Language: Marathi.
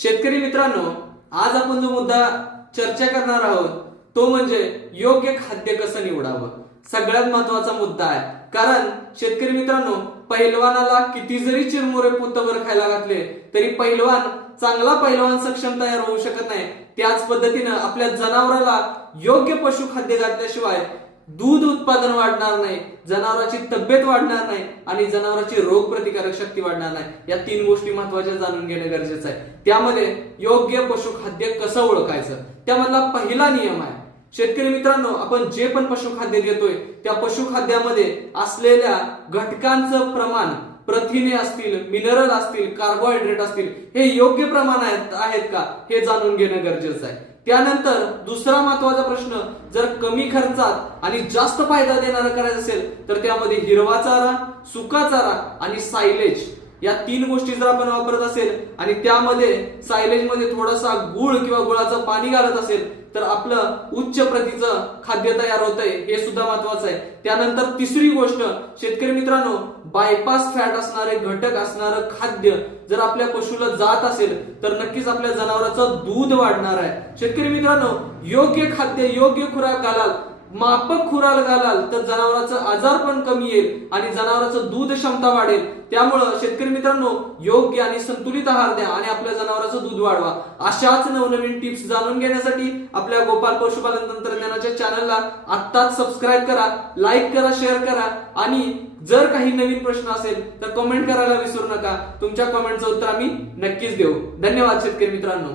शेतकरी मित्रांनो, आज आपण जो मुद्दा चर्चा करणार आहोत तो म्हणजे योग्य खाद्य कसं निवडावं. सगळ्यात महत्वाचा मुद्दा आहे, कारण शेतकरी मित्रांनो, पहिलवानाला किती जरी चिरमुरे पोतभर खायला घातले तरी पहिलवान चांगला पहिलवान सक्षम तयार होऊ शकत नाही. त्याच पद्धतीनं आपल्या जनावराला योग्य पशुखाद्य घातल्याशिवाय दूध उत्पादन वाढणार नाही, जनावरांची तब्येत वाढणार नाही आणि जनावरांची रोगप्रतिकारक शक्ती वाढणार नाही. या तीन गोष्टी महत्त्वाच्या जाणून घेणं गरजेचं आहे. त्यामध्ये योग्य पशुखाद्य कसं ओळखायचं त्यामधला पहिला नियम आहे, शेतकरी मित्रांनो, आपण जे पण पशुखाद्य घेतोय त्या पशुखाद्यामध्ये असलेल्या घटकांचं प्रमाण, प्रथिने असतील, मिनरल असतील, कार्बोहायड्रेट असतील, हे योग्य प्रमाणात आहेत का हे जाणून घेणं गरजेचं आहे. त्यानंतर दुसरा महत्वाचा प्रश्न, जर कमी खर्चात आणि जास्त फायदा देणारा करायचा असेल तर त्यामध्ये हिरवा चारा, सुका चारा आणि सायलेज या तीन गोष्टी जर आपण वापरत असेल आणि त्यामध्ये सायलेज मध्ये थोडासा गुळ किंवा गुळाचं पाणी घालत असेल तर आपलं उच्च प्रतीचं खाद्य तयार होतंय, हे सुद्धा महत्वाचं आहे. त्यानंतर तिसरी गोष्ट, शेतकरी मित्रांनो, बायपास फॅट असणारे घटक असणारं खाद्य जर आपल्या पशुला जात असेल तर नक्कीच आपल्या जनावराचं दूध वाढणार आहे. शेतकरी मित्रांनो, योग्य खाद्य, योग्य खुराक घालाल, माफक खुराक घालाल तर जनावरांचं आजार पण कमी येईल आणि जनावरांचं दूध क्षमता वाढेल. त्यामुळं शेतकरी मित्रांनो, योग्य आणि संतुलित आहार द्या आणि आपल्या जनावरांचं दूध वाढवा. अशाच नवनवीन टिप्स जाणून घेण्यासाठी आपल्या गोपाल पशुपालन तंत्रज्ञानाच्या चॅनलला आत्ताच सबस्क्राईब करा, लाईक करा, शेअर करा आणि जर काही नवीन प्रश्न असेल तर कमेंट करायला विसरू नका. तुमच्या कमेंटचं उत्तर आम्ही नक्कीच देऊ. धन्यवाद शेतकरी मित्रांनो.